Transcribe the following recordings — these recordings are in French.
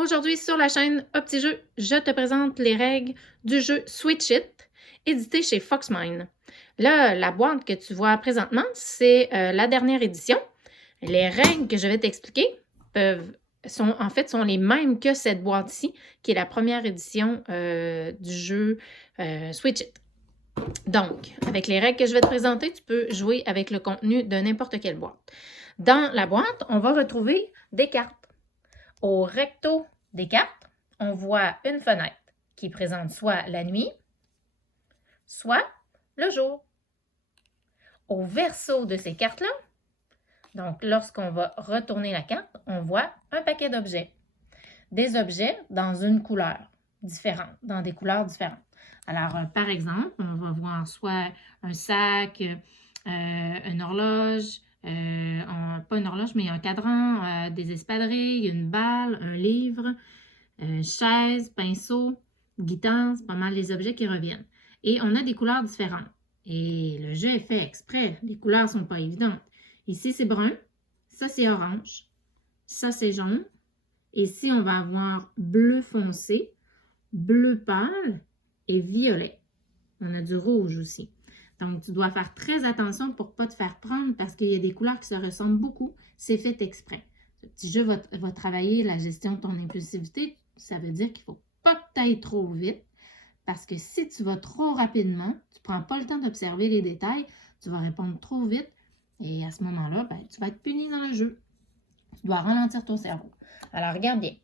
Aujourd'hui, sur la chaîne Un petit jeu, je te présente les règles du jeu Switch It, édité chez Foxmine. Là, la boîte que tu vois présentement, c'est la dernière édition. Les règles que je vais t'expliquer sont les mêmes que cette boîte-ci, qui est la première édition du jeu Switch It. Donc, avec les règles que je vais te présenter, tu peux jouer avec le contenu de n'importe quelle boîte. Dans la boîte, on va retrouver des cartes. Au recto des cartes, on voit une fenêtre qui présente soit la nuit, soit le jour. Au verso de ces cartes-là, donc lorsqu'on va retourner la carte, on voit un paquet d'objets. Des objets dans une couleur différente, dans des couleurs différentes. Alors, par exemple, on va voir soit un sac, une horloge, pas une horloge, mais un cadran, des espadrilles, une balle, un livre, chaise, pinceau, guitare, c'est pas mal les objets qui reviennent. Et on a des couleurs différentes. Et le jeu est fait exprès. Les couleurs ne sont pas évidentes. Ici, c'est brun. Ça, c'est orange. Ça, c'est jaune. Ici, on va avoir bleu foncé, bleu pâle et violet. On a du rouge aussi. Donc, tu dois faire très attention pour ne pas te faire prendre parce qu'il y a des couleurs qui se ressemblent beaucoup. C'est fait exprès. Ce petit jeu va travailler la gestion de ton impulsivité. Ça veut dire qu'il ne faut pas que tu ailles trop vite parce que si tu vas trop rapidement, tu ne prends pas le temps d'observer les détails, tu vas répondre trop vite et à ce moment-là, tu vas être puni dans le jeu. Tu dois ralentir ton cerveau. Alors, regarde bien.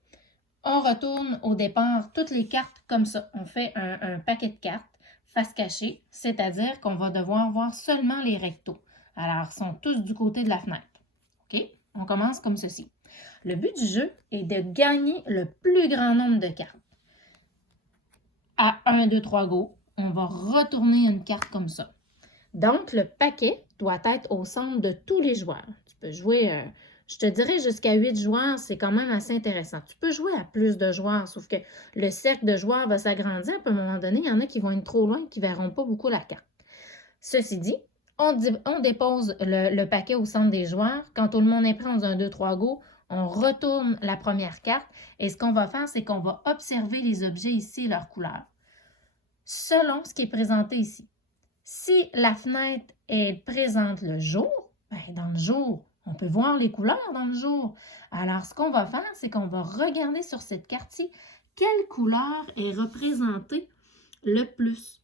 On retourne au départ toutes les cartes comme ça. On fait un paquet de cartes face cachée, c'est-à-dire qu'on va devoir voir seulement les rectos. Alors, ils sont tous du côté de la fenêtre. OK? On commence comme ceci. Le but du jeu est de gagner le plus grand nombre de cartes. À 1, 2, 3, go, on va retourner une carte comme ça. Donc, le paquet doit être au centre de tous les joueurs. Tu peux jouer, je te dirais jusqu'à 8 joueurs, c'est quand même assez intéressant. Tu peux jouer à plus de joueurs, sauf que le cercle de joueurs va s'agrandir. À un moment donné, il y en a qui vont être trop loin et qui ne verront pas beaucoup la carte. Ceci dit, on dépose le paquet au centre des joueurs. Quand tout le monde est prêt, on dit 1, 2, 3, go. On retourne la première carte et ce qu'on va faire, c'est qu'on va observer les objets ici et leurs couleurs, selon ce qui est présenté ici. Si la fenêtre est présente le jour, dans le jour, on peut voir les couleurs dans le jour. Alors, ce qu'on va faire, c'est qu'on va regarder sur cette carte-ci quelle couleur est représentée le plus.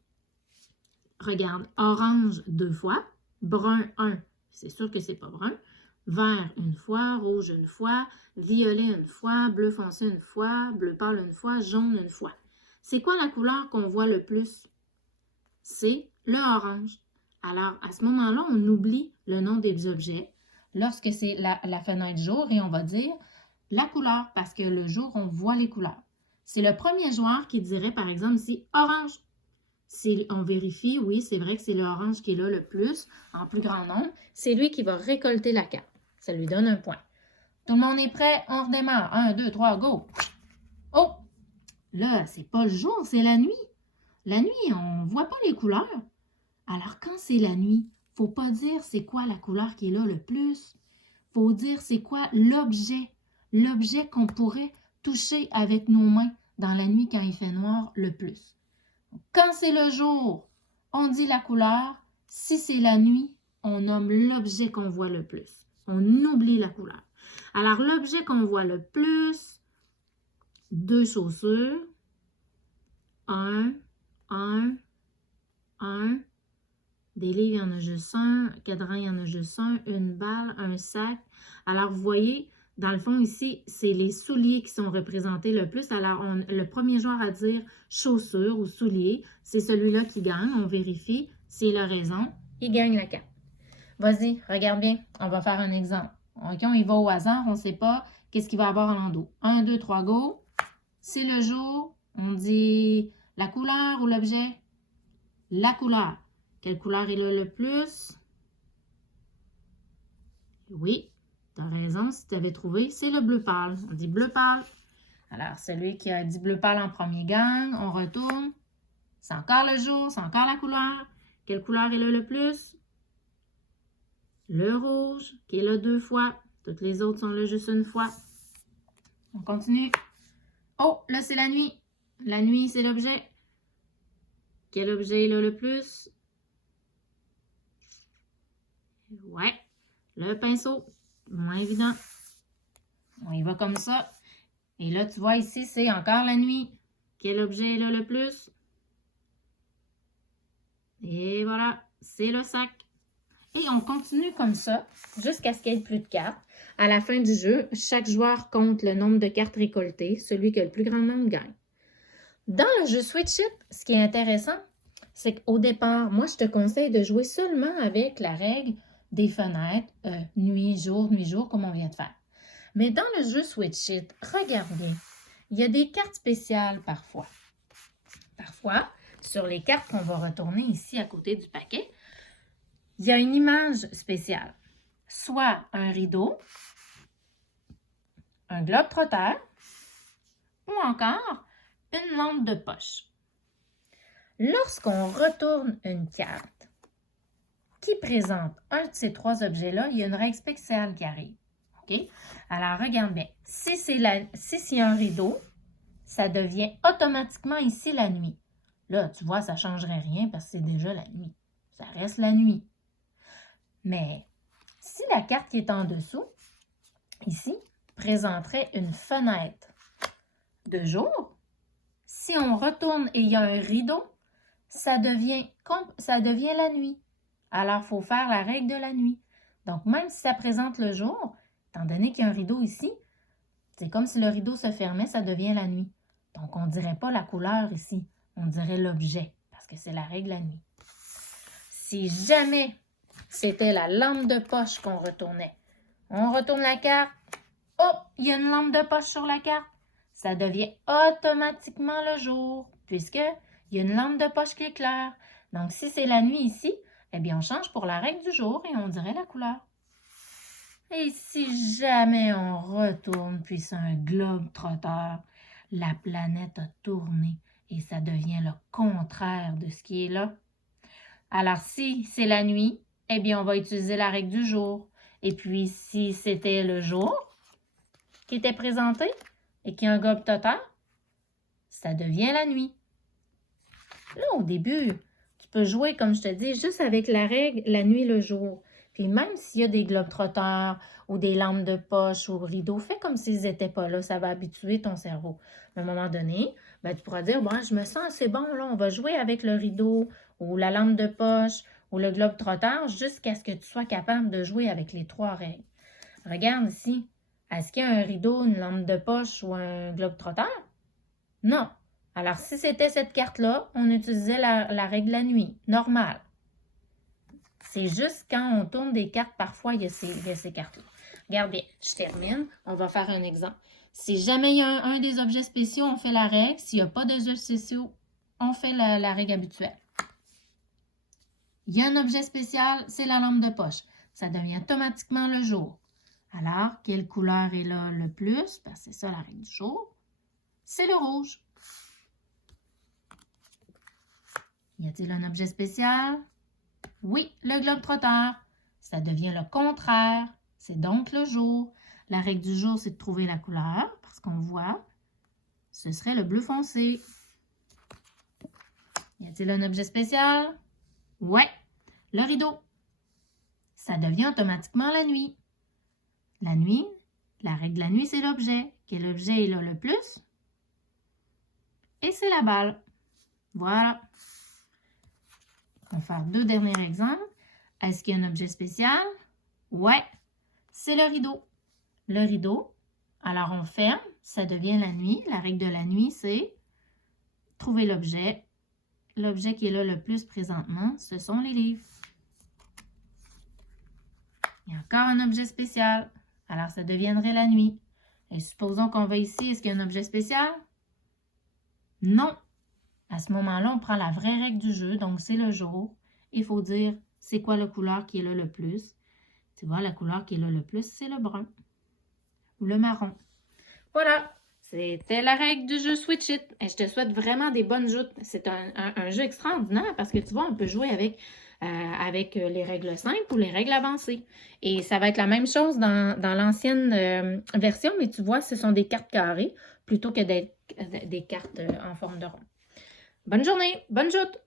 Regarde, orange 2 fois, brun 1, c'est sûr que c'est pas brun, vert une fois, rouge une fois, violet une fois, bleu foncé une fois, bleu pâle une fois, jaune une fois. C'est quoi la couleur qu'on voit le plus? C'est le orange. Alors, à ce moment-là, on oublie le nom des objets lorsque c'est la fenêtre jour et on va dire la couleur parce que le jour, on voit les couleurs. C'est le premier joueur qui dirait, par exemple, ici, orange. Si on vérifie, oui, c'est vrai que c'est le orange qui est là le plus, en plus grand nombre. C'est lui qui va récolter la carte. Ça lui donne un point. Tout le monde est prêt? On redémarre. 1, 2, 3, go! Oh! Là, c'est pas le jour, c'est la nuit. La nuit, on ne voit pas les couleurs. Alors, quand c'est la nuit, il ne faut pas dire c'est quoi la couleur qui est là le plus. Il faut dire c'est quoi l'objet qu'on pourrait toucher avec nos mains dans la nuit quand il fait noir le plus. Quand c'est le jour, on dit la couleur. Si c'est la nuit, on nomme l'objet qu'on voit le plus. On oublie la couleur. Alors, l'objet qu'on voit le plus, 2 chaussures, 1, des livres, il y en a juste un cadran, il y en a juste un, une balle, un sac. Alors, vous voyez, dans le fond, ici, c'est les souliers qui sont représentés le plus. Alors, le premier joueur à dire chaussures ou souliers, c'est celui-là qui gagne. On vérifie s'il a raison. Il gagne la carte. Vas-y, regarde bien. On va faire un exemple. OK, on y va au hasard. On ne sait pas qu'est-ce qu'il va avoir en l'endos. 1, 2, 3, go. C'est le jour. On dit la couleur ou l'objet? La couleur. Quelle couleur est là le plus? Oui, tu as raison, si tu avais trouvé, c'est le bleu pâle. On dit bleu pâle. Alors, celui qui a dit bleu pâle en premier gagne. On retourne. C'est encore le jour, c'est encore la couleur. Quelle couleur est là le plus? Le rouge, qui est là 2 fois. Toutes les autres sont là juste une fois. On continue. Oh, là, c'est la nuit. La nuit, c'est l'objet. Quel objet est là le plus? Ouais, le pinceau. Moins évident. On y va comme ça. Et là, tu vois ici, c'est encore la nuit. Quel objet est là le plus? Et voilà, c'est le sac. Et on continue comme ça jusqu'à ce qu'il n'y ait plus de cartes. À la fin du jeu, chaque joueur compte le nombre de cartes récoltées. Celui qui a le plus grand nombre gagne. Dans le jeu Switch It, ce qui est intéressant, c'est qu'au départ, moi, je te conseille de jouer seulement avec la règle des fenêtres, nuit, jour, comme on vient de faire. Mais dans le jeu Switch It, regarde bien, il y a des cartes spéciales parfois. Parfois, sur les cartes qu'on va retourner ici à côté du paquet, il y a une image spéciale. Soit un rideau, un globe-trotteur ou encore une lampe de poche. Lorsqu'on retourne une carte qui présente un de ces trois objets-là, il y a une règle spéciale qui arrive. OK? Alors, regarde bien. Si c'est un rideau, ça devient automatiquement ici la nuit. Là, tu vois, ça ne changerait rien parce que c'est déjà la nuit. Ça reste la nuit. Mais si la carte qui est en dessous, ici, présenterait une fenêtre de jour, si on retourne et il y a un rideau, ça devient la nuit. Alors, il faut faire la règle de la nuit. Donc, même si ça présente le jour, étant donné qu'il y a un rideau ici, c'est comme si le rideau se fermait, ça devient la nuit. Donc, on ne dirait pas la couleur ici, on dirait l'objet, parce que c'est la règle de la nuit. Si jamais c'était la lampe de poche qu'on retournait, on retourne la carte, oh, il y a une lampe de poche sur la carte, ça devient automatiquement le jour, puisqu'il y a une lampe de poche qui éclaire. Donc, si c'est la nuit ici, eh bien, on change pour la règle du jour et on dirait la couleur. Et si jamais on retourne, puis c'est un globe-trotteur, la planète a tourné et ça devient le contraire de ce qui est là. Alors, si c'est la nuit, eh bien, on va utiliser la règle du jour. Et puis, si c'était le jour qui était présenté et qu'il y a un globe-trotteur, ça devient la nuit. Là, au début, tu peux jouer, comme je te dis, juste avec la règle la nuit, le jour. Puis même s'il y a des globe-trotteurs ou des lampes de poche ou rideaux, fais comme s'ils n'étaient pas là. Ça va habituer ton cerveau. À un moment donné, ben, tu pourras dire, bon, je me sens assez bon, là, on va jouer avec le rideau ou la lampe de poche ou le globe-trotteur jusqu'à ce que tu sois capable de jouer avec les trois règles. Regarde ici. Est-ce qu'il y a un rideau, une lampe de poche ou un globe-trotteur? Non. Alors, si c'était cette carte-là, on utilisait la règle de la nuit, normale. C'est juste quand on tourne des cartes, parfois, il y a ces cartes-là. Regarde bien, je termine. On va faire un exemple. Si jamais il y a un des objets spéciaux, on fait la règle. S'il n'y a pas d'objets spéciaux, on fait la règle habituelle. Il y a un objet spécial, c'est la lampe de poche. Ça devient automatiquement le jour. Alors, quelle couleur est là le plus? Parce que c'est ça la règle du jour. C'est le rouge. Y a-t-il un objet spécial? Oui, le globe-trotteur. Ça devient le contraire. C'est donc le jour. La règle du jour, c'est de trouver la couleur, parce qu'on voit, ce serait le bleu foncé. Y a-t-il un objet spécial? Ouais, le rideau. Ça devient automatiquement la nuit. La nuit, la règle de la nuit, c'est l'objet. Quel objet est là le plus? Et c'est la balle. Voilà. On va faire deux derniers exemples. Est-ce qu'il y a un objet spécial? Ouais, c'est le rideau. Le rideau, alors on ferme, ça devient la nuit. La règle de la nuit, c'est trouver l'objet. L'objet qui est là le plus présentement, ce sont les livres. Il y a encore un objet spécial. Alors, ça deviendrait la nuit. Et supposons qu'on va ici. Est-ce qu'il y a un objet spécial? Non. À ce moment-là, on prend la vraie règle du jeu. Donc, c'est le jour. Il faut dire c'est quoi la couleur qui est là le plus. Tu vois, la couleur qui est là le plus, c'est le brun ou le marron. Voilà. C'était la règle du jeu Switch It. Et je te souhaite vraiment des bonnes joutes. C'est un jeu extraordinaire parce que tu vois, on peut jouer avec avec les règles simples ou les règles avancées. Et ça va être la même chose dans l'ancienne version, mais tu vois, ce sont des cartes carrées plutôt que des cartes en forme de rond. Bonne journée, bonne joute!